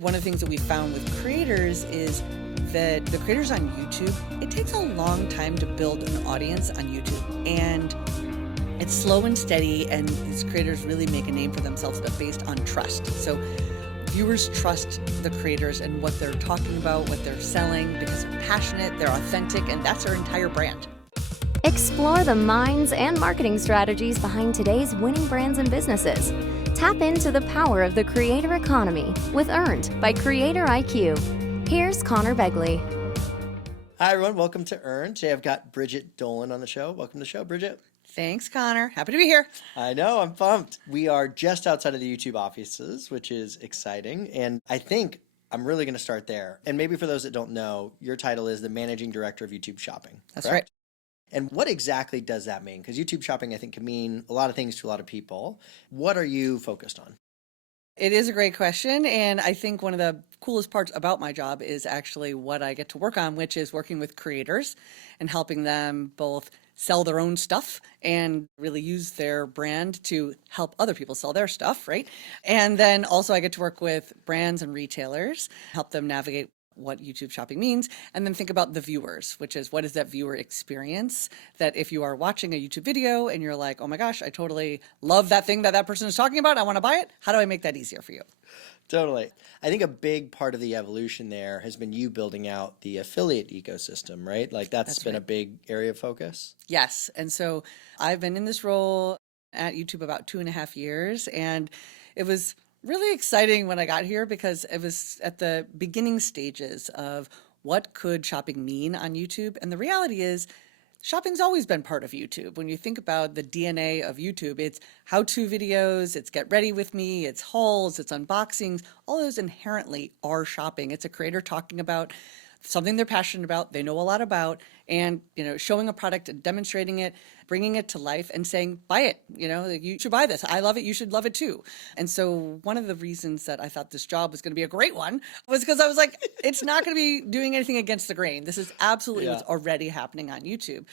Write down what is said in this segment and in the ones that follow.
One of the things that we found with creators is that the creators on YouTube, it takes a long time to build an audience on YouTube. And it's slow and steady, and these creators really make a name for themselves, but based on trust. So viewers trust the creators and what they're talking about, what they're selling, because they're passionate, they're authentic, and that's their entire brand. Explore the minds and marketing strategies behind today's winning brands and businesses. Tap into the power of the creator economy with Earned by CreatorIQ. Here's Conor Begley. Hi, everyone. Welcome to Earned. Today I've got Bridget Dolan on the show. Welcome to the show, Bridget. Thanks, Conor. Happy to be here. I know. I'm pumped. We are just outside of the YouTube offices, which is exciting. And I think I'm really going to start there. And maybe for those that don't know, your title is the Managing Director of YouTube Shopping. That's right. And what exactly does that mean? Because YouTube shopping, I think, can mean a lot of things to a lot of people. What are you focused on? It is a great question. And I think one of the coolest parts about my job is actually what I get to work on, which is working with creators and helping them both sell their own stuff and really use their brand to help other people sell their stuff, right? And then also I get to work with brands and retailers, help them navigate what YouTube shopping means, and then think about the viewers, which is what is that viewer experience that if you are watching a YouTube video and you're like, oh my gosh, I totally love that thing that person is talking about, I want to buy it. How do I make that easier for you? Totally. I think a big part of the evolution there has been you building out the affiliate ecosystem, right? Like that's been right. A big area of focus. Yes. And so I've been in this role at YouTube about 2.5 years, and it was really exciting when I got here because it was at the beginning stages of what could shopping mean on YouTube. And the reality is shopping's always been part of YouTube. When you think about the DNA of YouTube, it's how-to videos, it's get ready with me, it's hauls, it's unboxings. All those inherently are shopping. It's a creator talking about something they're passionate about, they know a lot about, and showing a product and demonstrating it, bringing it to life and saying, buy it, you should buy this. I love it. You should love it too. And so one of the reasons that I thought this job was going to be a great one was because I was like, it's not going to be doing anything against the grain. This is absolutely what's already happening on YouTube.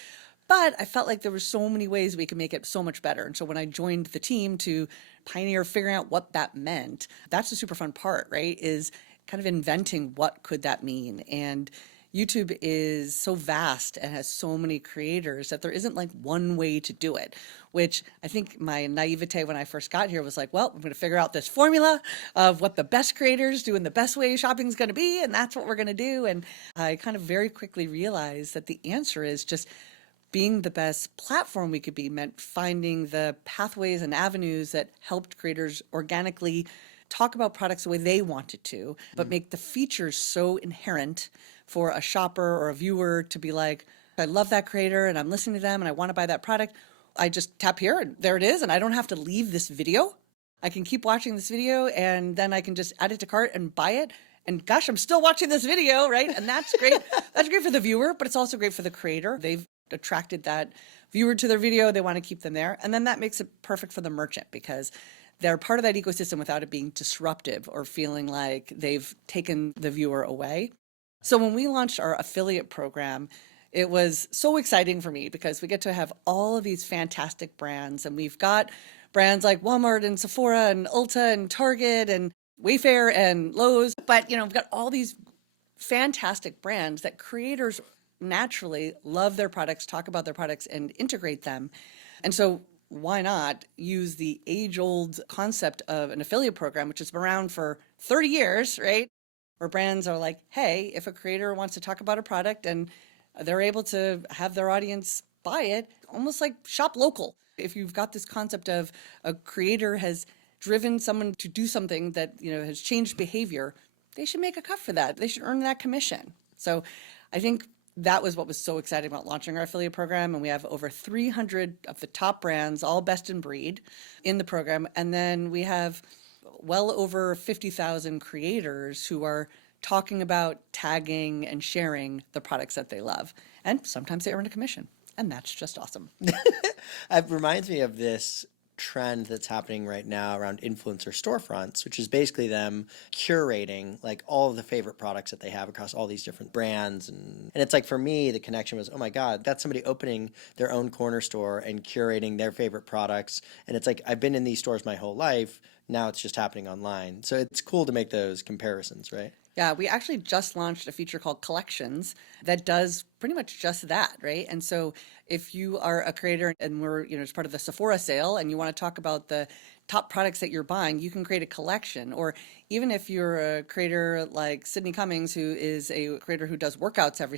But I felt like there were so many ways we could make it so much better. And so when I joined the team to pioneer figuring out what that meant, that's the super fun part, right? Is kind of inventing what could that mean. And YouTube is so vast and has so many creators that there isn't like one way to do it, which I think my naivete when I first got here was like, well, I'm going to figure out this formula of what the best creators do in the best way shopping is going to be, and that's what we're going to do. And I kind of very quickly realized that the answer is just being the best platform we could be, meant finding the pathways and avenues that helped creators organically talk about products the way they wanted to, but make the features so inherent for a shopper or a viewer to be like, I love that creator and I'm listening to them and I want to buy that product. I just tap here and there it is. And I don't have to leave this video. I can keep watching this video and then I can just add it to cart and buy it. And gosh, I'm still watching this video, right? And that's great. That's great for the viewer, but it's also great for the creator. They've attracted that viewer to their video. They want to keep them there. And then that makes it perfect for the merchant because they're part of that ecosystem without it being disruptive or feeling like they've taken the viewer away. So when we launched our affiliate program, it was so exciting for me because we get to have all of these fantastic brands. And we've got brands like Walmart and Sephora and Ulta and Target and Wayfair and Lowe's. But, we've got all these fantastic brands that creators naturally love their products, talk about their products, and integrate them. And so why not use the age-old concept of an affiliate program, which has been around for 30 years, right? Where brands are like, hey, if a creator wants to talk about a product and they're able to have their audience buy it, almost like shop local. If you've got this concept of a creator has driven someone to do something that, has changed behavior, they should make a cut for that. They should earn that commission. So I think that was what was so exciting about launching our affiliate program. And we have over 300 of the top brands, all best in breed, in the program. And then we have well over 50,000 creators who are talking about tagging and sharing the products that they love. And sometimes they earn a commission. And that's just awesome. It reminds me of this trend that's happening right now around influencer storefronts, which is basically them curating like all of the favorite products that they have across all these different brands. And it's like, for me, the connection was, oh my God, that's somebody opening their own corner store and curating their favorite products. And it's like, I've been in these stores my whole life. now it's just happening online. So it's cool to make those comparisons, right? Yeah, we actually just launched a feature called Collections that does pretty much just that, right? And so if you are a creator and we're, as part of the Sephora sale and you want to talk about the top products that you're buying, you can create a collection. Or even if you're a creator like Sydney Cummings, who is a creator who does workouts every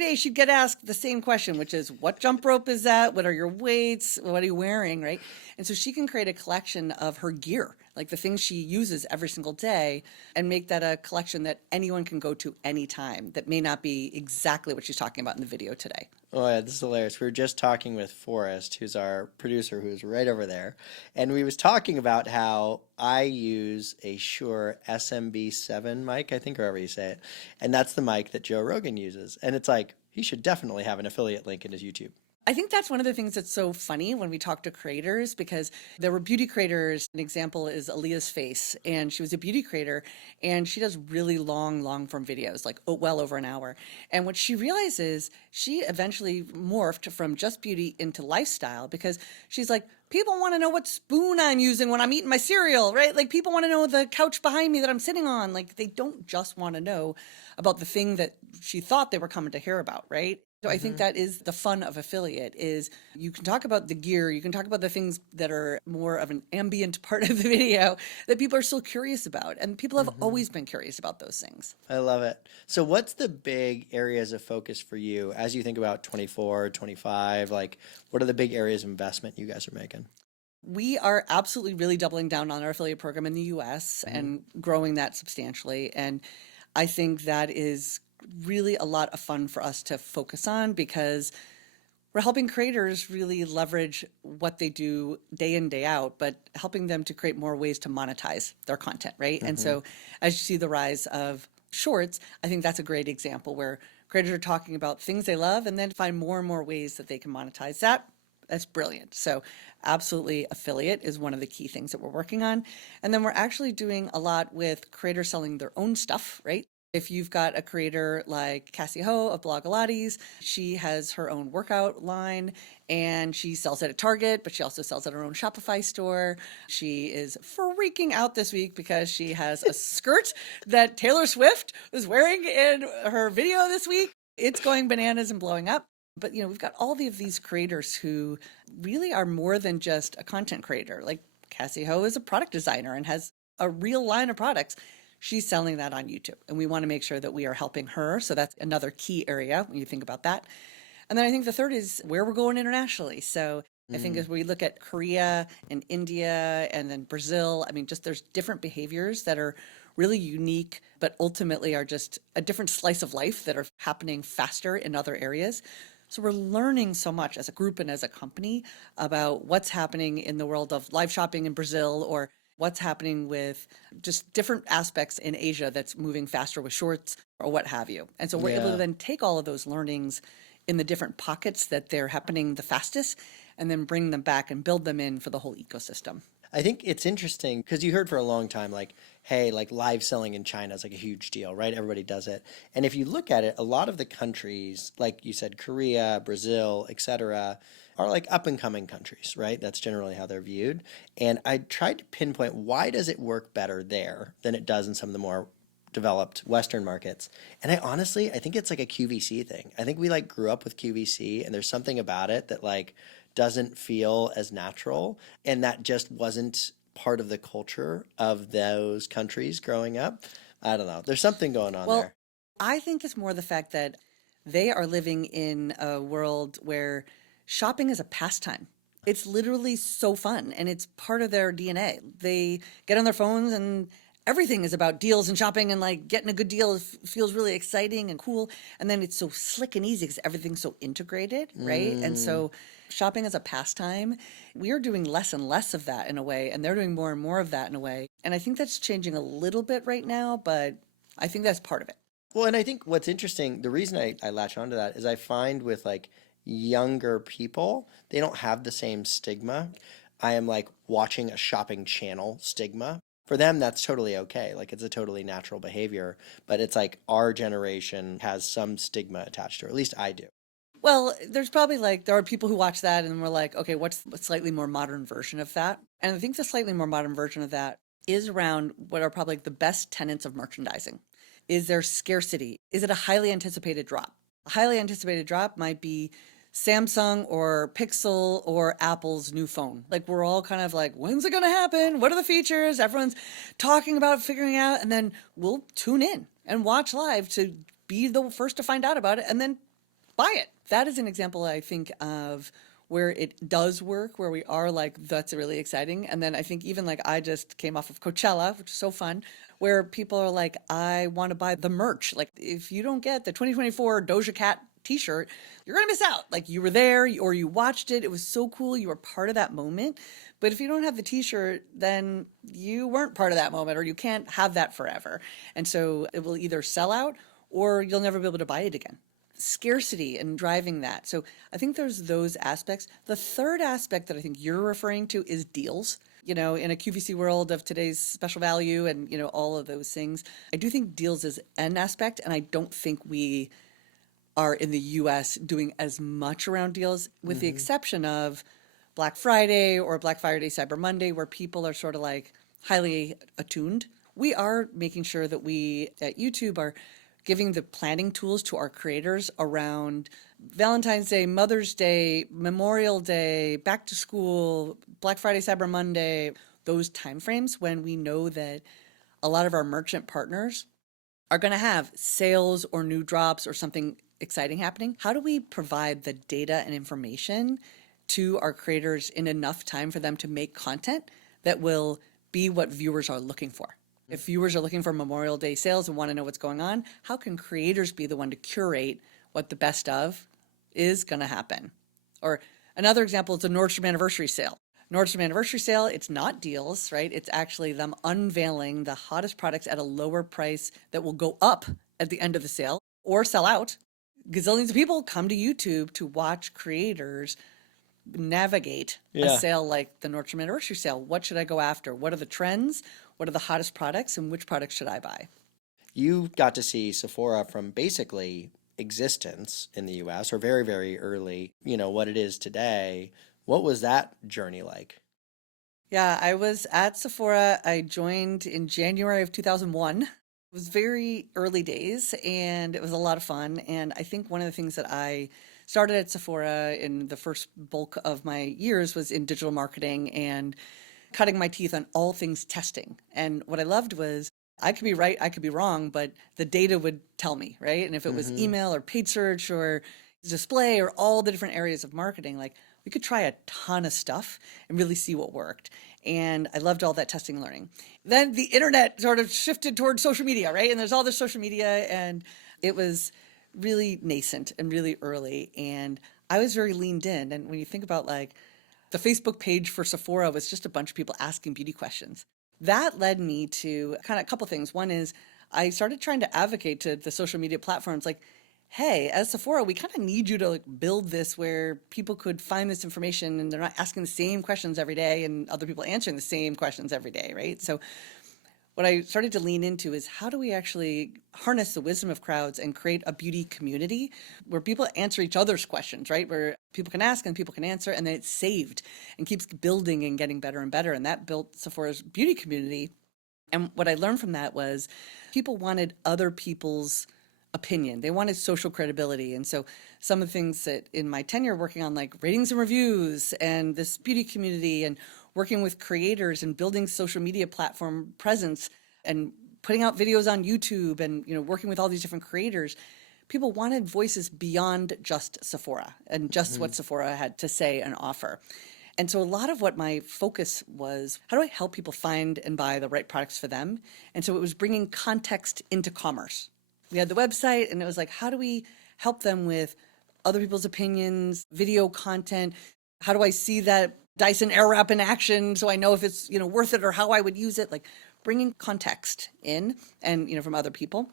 day she'd get asked the same question, which is, what jump rope is that? What are your weights? What are you wearing, right? And so she can create a collection of her gear, like the things she uses every single day, and make that a collection that anyone can go to anytime that may not be exactly what she's talking about in the video today. Oh, yeah, this is hilarious. We were just talking with Forrest, who's our producer, who's right over there. And we was talking about how I use a Shure SMB7 mic, I think, or however you say it. And that's the mic that Joe Rogan uses. And it's like, he should definitely have an affiliate link in his YouTube. I think that's one of the things that's so funny when we talk to creators, because there were beauty creators. An example is Aaliyah's Face, and she was a beauty creator, and she does really long form videos, like well over an hour. And what she realizes, she eventually morphed from just beauty into lifestyle, because she's like, people want to know what spoon I'm using when I'm eating my cereal, right? Like, people want to know the couch behind me that I'm sitting on. Like, they don't just want to know about the thing that she thought they were coming to hear about, right? So I think that is the fun of affiliate, is you can talk about the gear, you can talk about the things that are more of an ambient part of the video that people are still curious about. And people have always been curious about those things. I love it. So what's the big areas of focus for you as you think about 24, 25? Like, what are the big areas of investment you guys are making? We are absolutely really doubling down on our affiliate program in the US and growing that substantially. And I think that is really a lot of fun for us to focus on, because we're helping creators really leverage what they do day in, day out, but helping them to create more ways to monetize their content, right? And so as you see the rise of shorts, I think that's a great example where creators are talking about things they love and then find more and more ways that they can monetize that. That's brilliant. So absolutely, affiliate is one of the key things that we're working on. And then we're actually doing a lot with creators selling their own stuff, right? If you've got a creator like Cassie Ho of Blogilates, she has her own workout line and she sells it at Target, but she also sells at her own Shopify store. She is freaking out this week because she has a skirt that Taylor Swift was wearing in her video this week. It's going bananas and blowing up. But, we've got all of these creators who really are more than just a content creator. Like Cassie Ho is a product designer and has a real line of products. She's selling that on YouTube, and we want to make sure that we are helping her. So that's another key area when you think about that. And then I think the third is where we're going internationally. So I think as we look at Korea and India and then Brazil, I mean, just there's different behaviors that are really unique, but ultimately are just a different slice of life that are happening faster in other areas. So we're learning so much as a group and as a company about what's happening in the world of live shopping in Brazil, or what's happening with just different aspects in Asia that's moving faster with shorts or what have you. And so we're able to then take all of those learnings in the different pockets that they're happening the fastest and then bring them back and build them in for the whole ecosystem. I think it's interesting because you heard for a long time, like, hey, like live selling in China is like a huge deal, right? Everybody does it. And if you look at it, a lot of the countries, like you said, Korea, Brazil, etc., are like up and coming countries, right? That's generally how they're viewed. And I tried to pinpoint, why does it work better there than it does in some of the more developed Western markets? And I think it's like a QVC thing. I think we like grew up with QVC, and there's something about it that like doesn't feel as natural, and that just wasn't part of the culture of those countries growing up. I don't know. There's something going on there. I think it's more the fact that they are living in a world where shopping is a pastime. It's literally so fun, and it's part of their DNA. They get on their phones and everything is about deals and shopping, and like getting a good deal feels really exciting and cool. And then it's so slick and easy because everything's so integrated, right? And so shopping as a pastime, we are doing less and less of that in a way, and they're doing more and more of that in a way. And I think that's changing a little bit right now, but I think that's part of it. Well, and I think what's interesting, the reason I latch onto that is I find with like younger people, they don't have the same stigma. I am like watching a shopping channel stigma. For them, that's totally okay. Like, it's a totally natural behavior, but it's like our generation has some stigma attached to it. At least I do. Well, there's probably there are people who watch that and we're like, okay, what's a slightly more modern version of that? And I think the slightly more modern version of that is around what are probably the best tenets of merchandising. Is there scarcity? Is it a highly anticipated drop? A highly anticipated drop might be Samsung or Pixel or Apple's new phone. Like we're all kind of like, when's it going to happen? What are the features? Everyone's talking about figuring out, and then we'll tune in and watch live to be the first to find out about it and then buy it. That is an example, I think, of where it does work, where we are like, that's really exciting. And then I think even like I just came off of Coachella, which is so fun, where people are like, I want to buy the merch. Like if you don't get the 2024 Doja Cat t-shirt, you're going to miss out. Like you were there or you watched it. It was so cool. You were part of that moment. But if you don't have the t-shirt, then you weren't part of that moment or you can't have that forever. And so it will either sell out or you'll never be able to buy it again. Scarcity and driving that. So I think there's those aspects. The third aspect that I think you're referring to is deals. You know, in a QVC world of today's special value and, you know, all of those things, I do think deals is an aspect. And I don't think we are in the US doing as much around deals with the exception of Black Friday or Black Friday, Cyber Monday, where people are sort of like highly attuned. We are making sure that we at YouTube are giving the planning tools to our creators around Valentine's Day, Mother's Day, Memorial Day, back to school, Black Friday, Cyber Monday, those timeframes when we know that a lot of our merchant partners are going to have sales or new drops or something exciting happening. How do we provide the data and information to our creators in enough time for them to make content that will be what viewers are looking for? If viewers are looking for Memorial Day sales and want to know what's going on, how can creators be the one to curate what the best of is going to happen? Or another example is the Nordstrom anniversary sale. Nordstrom anniversary sale, it's not deals, right? It's actually them unveiling the hottest products at a lower price that will go up at the end of the sale or sell out. Gazillions of people come to YouTube to watch creators navigate a sale like the Nordstrom anniversary sale. What should I go after? What are the trends? What are the hottest products and which products should I buy? You got to see Sephora from basically existence in the US or very, very early, you know, what it is today. What was that journey like? Yeah, I was at Sephora. I joined in January of 2001. It was very early days and it was a lot of fun. And I think one of the things that I started at Sephora in the first bulk of my years was in digital marketing and cutting my teeth on all things testing. And what I loved was I could be right, I could be wrong, but the data would tell me, right? And if it was email or paid search or display or all the different areas of marketing, like we could try a ton of stuff and really see what worked. And I loved all that testing and learning. Then the internet sort of shifted towards social media, right? And there's all this social media and it was really nascent and really early. And I was very leaned in. And when you think about like the Facebook page for Sephora was just a bunch of people asking beauty questions. That led me to kind of a couple things. One is I started trying to advocate to the social media platforms like, hey, as Sephora, we kind of need you to like build this where people could find this information and they're not asking the same questions every day and other people answering the same questions every day, right? So what I started to lean into is how do we actually harness the wisdom of crowds and create a beauty community where people answer each other's questions, right? Where people can ask and people can answer, and then it's saved and keeps building and getting better and better. And that built Sephora's beauty community. And what I learned from that was people wanted other people's opinion. They wanted social credibility. And so some of the things that in my tenure working on like ratings and reviews and this beauty community and working with creators and building social media platform presence and putting out videos on YouTube and, you know, working with all these different creators, people wanted voices beyond just Sephora and just what Sephora had to say and offer. And so a lot of what my focus was, how do I help people find and buy the right products for them? And so it was bringing context into commerce. We had the website and it was like, how do we help them with other people's opinions, video content? How do I see that Dyson Airwrap in action so I know if it's, you know, worth it or how I would use it? Like bringing context in and, you know, from other people.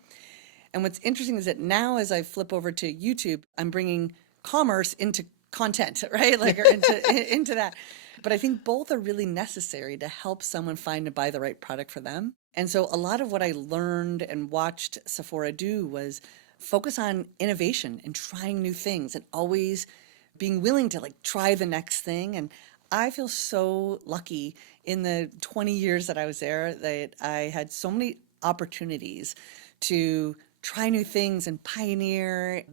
And what's interesting is that now as I flip over to YouTube, I'm bringing commerce into content, right? Like or into that. But I think both are really necessary to help someone find and buy the right product for them. And so a lot of what I learned and watched Sephora do was focus on innovation and trying new things and always being willing to like try the next thing. And I feel so lucky in the 20 years that I was there that I had so many opportunities to try new things and pioneer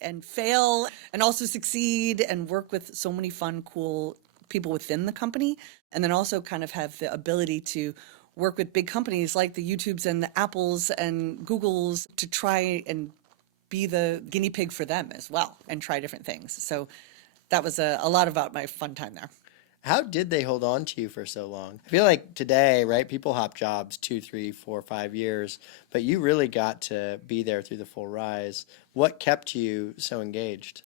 and fail and also succeed and work with so many fun, cool people within the company. And then also kind of have the ability to work with big companies like the YouTubes and the Apples and Googles to try and be the guinea pig for them as well and try different things. So that was a lot about my fun time there. How did they hold on to you for so long? I feel like today, right, people hop jobs 2, 3, 4, 5 years, but you really got to be there through the full rise. What kept you so engaged?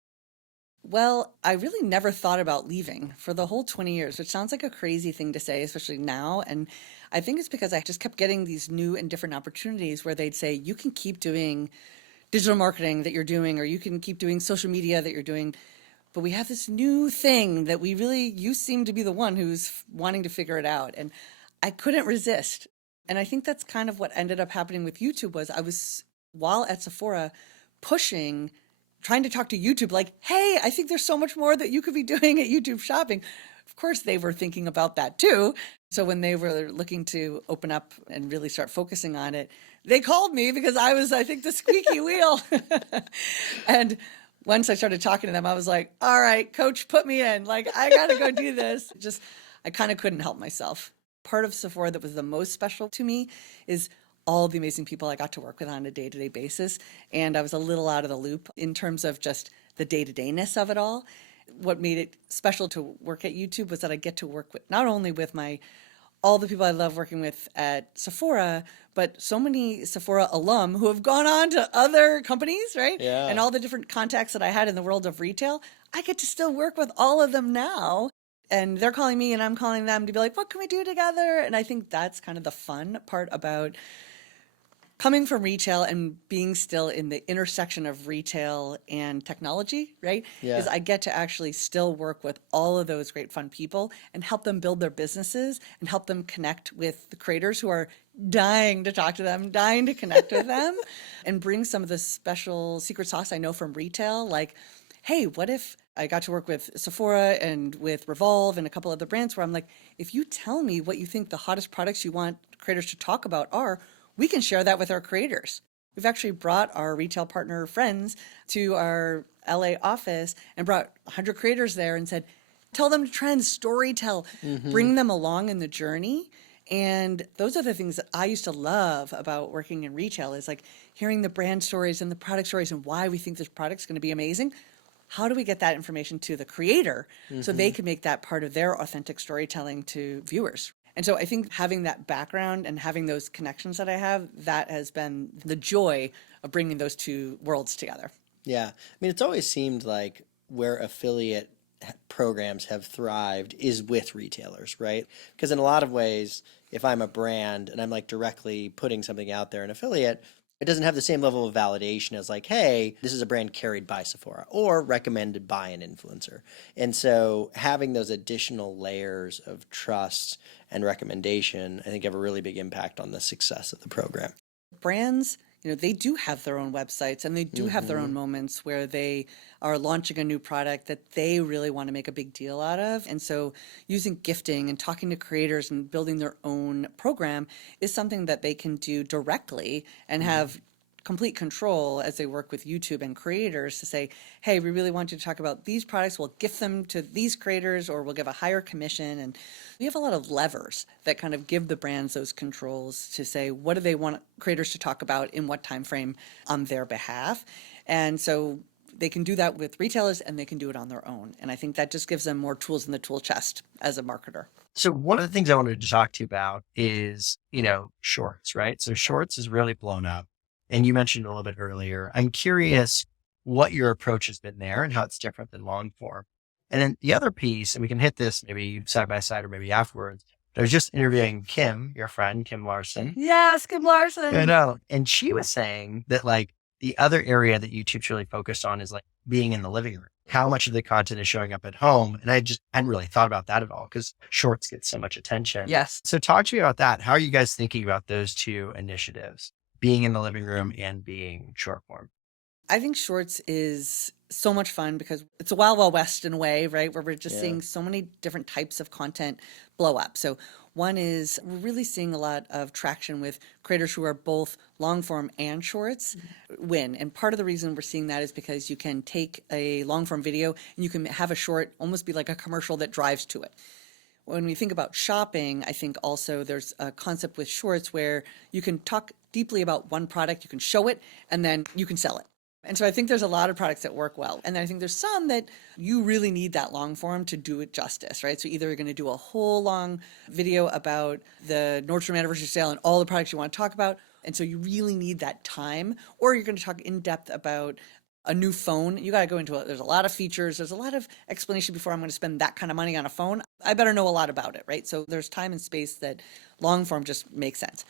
Well, I really never thought about leaving for the whole 20 years, which sounds like a crazy thing to say, especially now. And I think it's because I just kept getting these new and different opportunities where they'd say, you can keep doing digital marketing that you're doing, or you can keep doing social media that you're doing. But we have this new thing that you seem to be the one who's wanting to figure it out. And I couldn't resist. And I think that's kind of what ended up happening with YouTube was I was, while at Sephora, trying to talk to YouTube like, hey, I think there's so much more that you could be doing at YouTube shopping. Of course, they were thinking about that too. So when they were looking to open up and really start focusing on it, they called me because I was, I think, the squeaky wheel. And once I started talking to them, I was like, all right, coach, put me in. Like, I got to go do this. I kind of couldn't help myself. Part of Sephora that was the most special to me is all the amazing people I got to work with on a day-to-day basis. And I was a little out of the loop in terms of just the day-to-dayness of it all. What made it special to work at YouTube was that I get to work with not only with all the people I love working with at Sephora, but so many Sephora alum who have gone on to other companies, right? Yeah. And all the different contacts that I had in the world of retail, I get to still work with all of them now. And they're calling me and I'm calling them to be like, what can we do together? And I think that's kind of the fun part about coming from retail and being still in the intersection of retail and technology, right? Yeah. Is I get to actually still work with all of those great fun people and help them build their businesses and help them connect with the creators who are dying to talk to them, dying to connect with them, and bring some of the special secret sauce I know from retail. Like, hey, what if I got to work with Sephora and with Revolve and a couple other brands where I'm like, if you tell me what you think the hottest products you want creators to talk about are, we can share that with our creators. We've actually brought our retail partner friends to our LA office and brought 100 creators there and said, tell them trends, storytell, bring them along in the journey. And those are the things that I used to love about working in retail is like hearing the brand stories and the product stories and why we think this product's going to be amazing. How do we get that information to the creator so they can make that part of their authentic storytelling to viewers? And so I think having that background and having those connections that I have, that has been the joy of bringing those two worlds together. Yeah. I mean, it's always seemed like where affiliate programs have thrived is with retailers, right? Because in a lot of ways, if I'm a brand and I'm like directly putting something out there in affiliate, it doesn't have the same level of validation as like, hey, this is a brand carried by Sephora or recommended by an influencer. And so having those additional layers of trust and recommendation, I think have a really big impact on the success of the program. Brands, they do have their own websites and they do have their own moments where they are launching a new product that they really want to make a big deal out of. And so using gifting and talking to creators and building their own program is something that they can do directly and have complete control as they work with YouTube and creators to say, hey, we really want you to talk about these products. We'll gift them to these creators or we'll give a higher commission. And we have a lot of levers that kind of give the brands those controls to say, what do they want creators to talk about in what time frame on their behalf? And so they can do that with retailers and they can do it on their own. And I think that just gives them more tools in the tool chest as a marketer. So one of the things I wanted to talk to you about is, shorts, right? So shorts is really blown up. And you mentioned a little bit earlier. I'm curious what your approach has been there and how it's different than long form. And then the other piece, and we can hit this maybe side by side or maybe afterwards. I was just interviewing Kim, your friend, Kim Larson. Yes, Kim Larson. I know. And she was saying that like the other area that YouTube's really focused on is like being in the living room. How much of the content is showing up at home? And I just hadn't really thought about that at all because shorts get so much attention. Yes. So talk to me about that. How are you guys thinking about those two initiatives? Being in the living room and being short form? I think shorts is so much fun because it's a wild, wild west in a way, right? Where we're just seeing so many different types of content blow up. So one is we're really seeing a lot of traction with creators who are both long form and shorts win. And part of the reason we're seeing that is because you can take a long form video and you can have a short almost be like a commercial that drives to it. When we think about shopping, I think also there's a concept with shorts where you can talk deeply about one product, you can show it, and then you can sell it. And so I think there's a lot of products that work well. And then I think there's some that you really need that long form to do it justice, right? So either you're going to do a whole long video about the Nordstrom anniversary sale and all the products you want to talk about. And so you really need that time, or you're going to talk in depth about a new phone. You got to go into it. There's a lot of features. There's a lot of explanation before I'm going to spend that kind of money on a phone. I better know a lot about it, right? So there's time and space that long form just makes sense.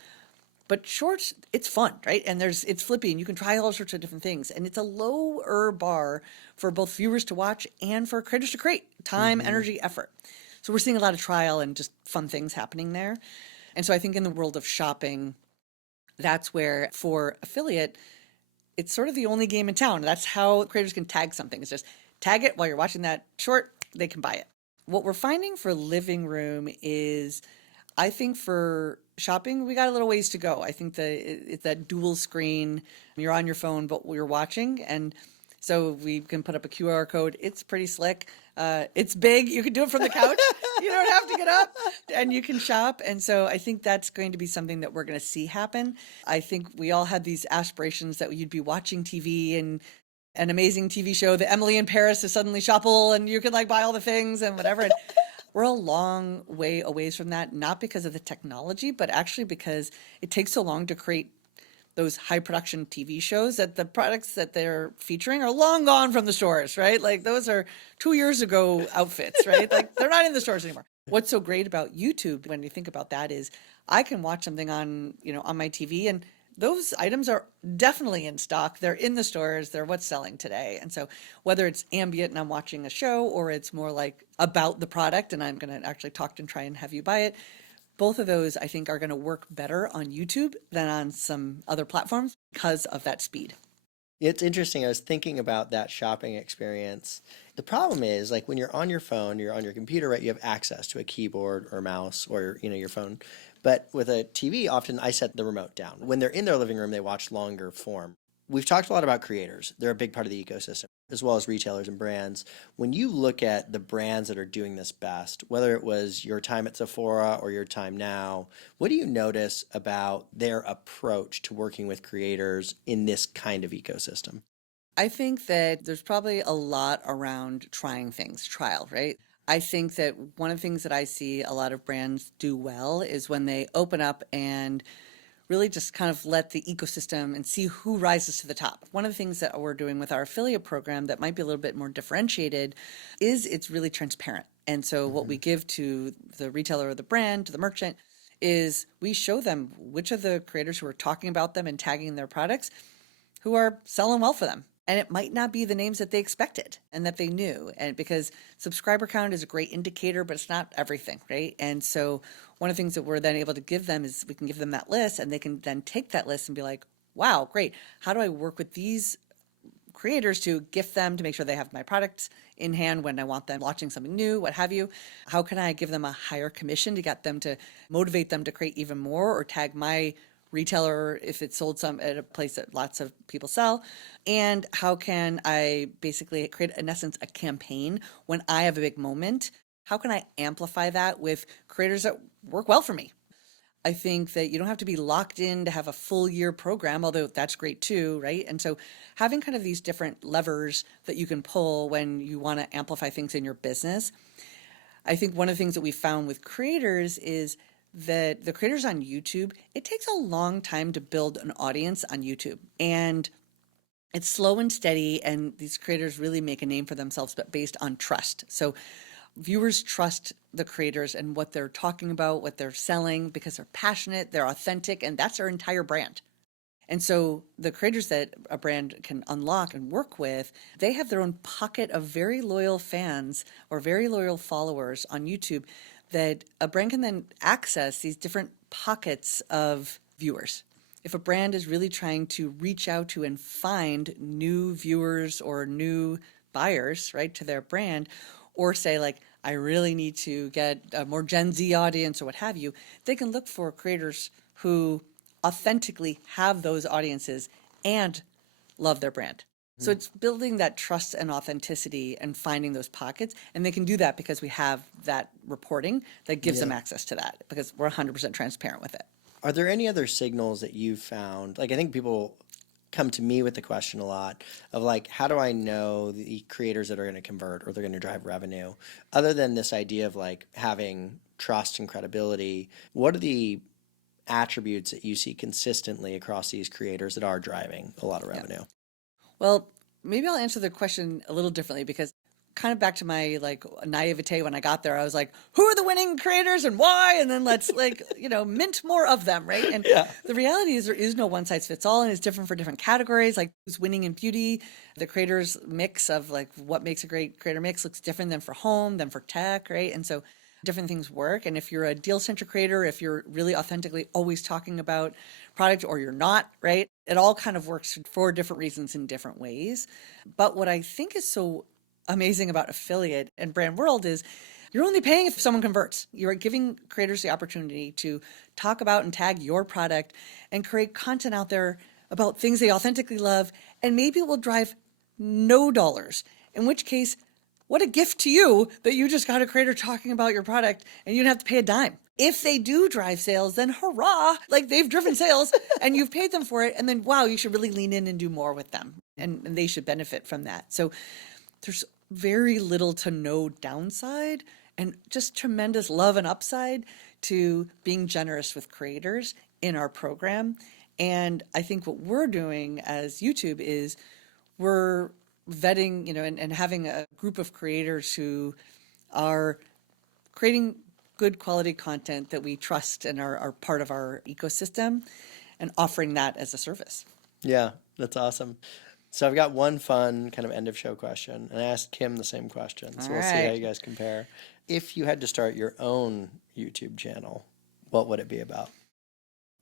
But shorts, it's fun, right? And it's flippy and you can try all sorts of different things. And it's a lower bar for both viewers to watch and for creators to create time, energy, effort. So we're seeing a lot of trial and just fun things happening there. And so I think in the world of shopping, that's where for affiliate, it's sort of the only game in town. That's how creators can tag something. It's just tag it while you're watching that short, they can buy it. What we're finding for living room is, I think for shopping, we got a little ways to go. I think it's that dual screen, you're on your phone, but you're watching. And so we can put up a QR code. It's pretty slick. It's big. You can do it from the couch. You don't have to get up and you can shop. And so I think that's going to be something that we're going to see happen. I think we all had these aspirations that you'd be watching TV and an amazing TV show, the Emily in Paris is suddenly shoppable and you can like buy all the things and whatever. And we're a long way away from that, not because of the technology, but actually because it takes so long to create those high production TV shows that the products that they're featuring are long gone from the stores, right? Like those are 2 years ago outfits, right? Like they're not in the stores anymore. What's so great about YouTube when you think about that is I can watch something on my TV and those items are definitely in stock. They're in the stores. They're what's selling today. And so whether it's ambient and I'm watching a show or it's more like about the product and I'm going to actually talk and try and have you buy it, both of those I think are going to work better on YouTube than on some other platforms because of that speed. It's interesting. I was thinking about that shopping experience. The problem is like when you're on your phone, you're on your computer, right? You have access to a keyboard or mouse or, your phone. But with a TV, often I set the remote down. When they're in their living room, they watch longer form. We've talked a lot about creators. They're a big part of the ecosystem, as well as retailers and brands. When you look at the brands that are doing this best, whether it was your time at Sephora or your time now, what do you notice about their approach to working with creators in this kind of ecosystem? I think that there's probably a lot around trying things, trial, right? I think that one of the things that I see a lot of brands do well is when they open up and really just kind of let the ecosystem and see who rises to the top. One of the things that we're doing with our affiliate program that might be a little bit more differentiated is it's really transparent. And so what we give to the retailer or the brand, to the merchant, is we show them which of the creators who are talking about them and tagging their products who are selling well for them. And it might not be the names that they expected and that they knew. And because subscriber count is a great indicator, but it's not everything, right? And so one of the things that we're then able to give them is we can give them that list and they can then take that list and be like, wow, great. How do I work with these creators to gift them to make sure they have my products in hand when I want them launching something new, what have you? How can I give them a higher commission to get them to motivate them to create even more or tag my retailer if it's sold some at a place that lots of people sell? And how can I basically create, in essence, a campaign when I have a big moment? How can I amplify that with creators that work well for me? I think that you don't have to be locked in to have a full year program, although that's great too, right? And so having kind of these different levers that you can pull when you want to amplify things in your business. I think one of the things that we found with creators is that the creators on YouTube, it takes a long time to build an audience on YouTube. And it's slow and steady, and these creators really make a name for themselves, but based on trust. So viewers trust the creators and what they're talking about, what they're selling, because they're passionate, they're authentic, and that's their entire brand. And so the creators that a brand can unlock and work with, they have their own pocket of very loyal fans or very loyal followers on YouTube that a brand can then access these different pockets of viewers. if a brand is really trying to reach out to and find new viewers or new buyers, right, to their brand, or say like, I really need to get a more Gen Z audience or what have you, they can look for creators who authentically have those audiences and love their brand. So it's building that trust and authenticity and finding those pockets. And they can do that because we have that reporting that gives them access to that, because we're 100% transparent with it. Are there any other signals that you've found? Like, I think people come to me with the question a lot of like, how do I know the creators that are going to convert or they're going to drive revenue? Other than this idea of like having trust and credibility, what are the attributes that you see consistently across these creators that are driving a lot of revenue? Well, maybe I'll answer the question a little differently, because kind of back to my like naivete when I got there, I was like, who are the winning creators and why? And then let's like, mint more of them, right? And the reality is there is no one size fits all, and it's different for different categories. Like who's winning in beauty, the creators mix of like what makes a great creator mix looks different than for home, than for tech, right? And so different things work. And if you're a deal-centric creator, if you're really authentically always talking about product, or you're not, right? It all kind of works for different reasons in different ways. But what I think is so amazing about affiliate and brand world is you're only paying if someone converts. You're giving creators the opportunity to talk about and tag your product and create content out there about things they authentically love, and maybe it will drive no dollars, in which case, what a gift to you that you just got a creator talking about your product and you don't have to pay a dime. If they do drive sales, then hurrah, like they've driven sales and you've paid them for it. And then, wow, you should really lean in and do more with them. And they should benefit from that. So there's very little to no downside, and just tremendous love and upside to being generous with creators in our program. And I think what we're doing as YouTube is we're vetting, and having a group of creators who are creating good quality content that we trust and are part of our ecosystem, and offering that as a service. Yeah, that's awesome. So I've got one fun kind of end of show question, and I asked Kim the same question. So we'll see how you guys compare. If you had to start your own YouTube channel, what would it be about?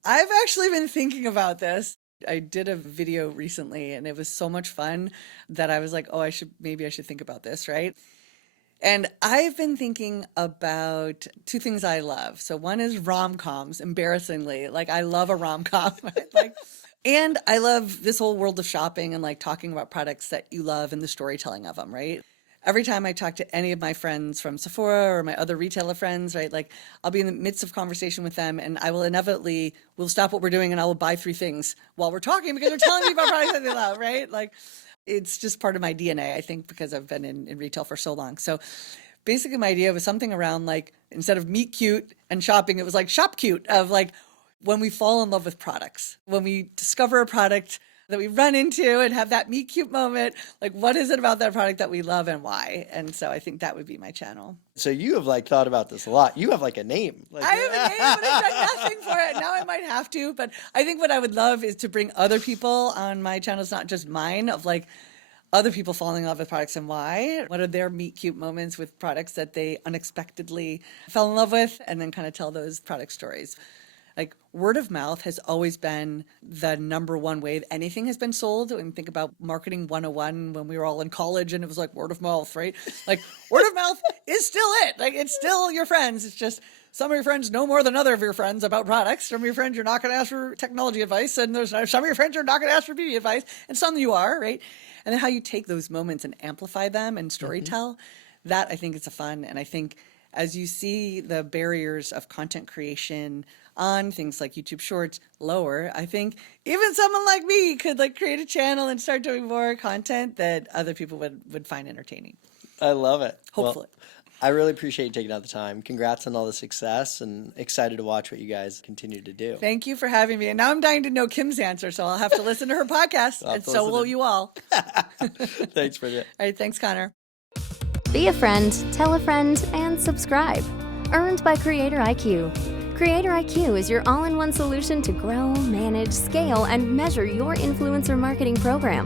I've actually been thinking about this. I did a video recently and it was so much fun that I was like, oh, maybe I should think about this, right? And I've been thinking about two things I love. So one is rom-coms, embarrassingly. Like I love a rom-com. Right? And I love this whole world of shopping and like talking about products that you love and the storytelling of them, right? Every time I talk to any of my friends from Sephora or my other retailer friends, right, like I'll be in the midst of conversation with them and I will inevitably, we'll stop what we're doing and I will buy 3 things while we're talking because they're telling me about products that they love, right? Like it's just part of my DNA, I think, because I've been in retail for so long. So basically my idea was something around like, instead of meet cute and shopping, it was like shop cute, of like when we fall in love with products, when we discover a product that we run into and have that meet cute moment, like what is it about that product that we love and why? And so I think that would be my channel. So you have like thought about this a lot. You have like a name. Like, I have a name, but I've done nothing for it. Now I might have to, but I think what I would love is to bring other people on my channel. It's not just mine, of like other people falling in love with products and why. What are their meet cute moments with products that they unexpectedly fell in love with, and then kind of tell those product stories. Like word of mouth has always been the number one way anything has been sold. And think about marketing 101 when we were all in college and it was like word of mouth, right? Like word of mouth is still it. Like it's still your friends. It's just some of your friends know more than other of your friends about products. Some of your friends you're not going to ask for technology advice, and there's some of your friends you're not going to ask for beauty advice, and some you are, right? And then how you take those moments and amplify them and storytell, that I think is a fun. And I think as you see the barriers of content creation on things like YouTube Shorts lower, I think even someone like me could like create a channel and start doing more content that other people would find entertaining. I love it. Hopefully. Well, I really appreciate you taking out the time. Congrats on all the success, and excited to watch what you guys continue to do. Thank you for having me. And now I'm dying to know Kim's answer, so I'll have to listen to her podcast, and so will you all. Thanks, Bridget. All right, thanks, Conor. Be a friend, tell a friend, and subscribe. Earned by CreatorIQ. CreatorIQ is your all-in-one solution to grow, manage, scale, and measure your influencer marketing program.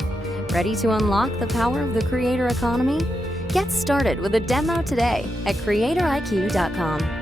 Ready to unlock the power of the creator economy? Get started with a demo today at CreatorIQ.com.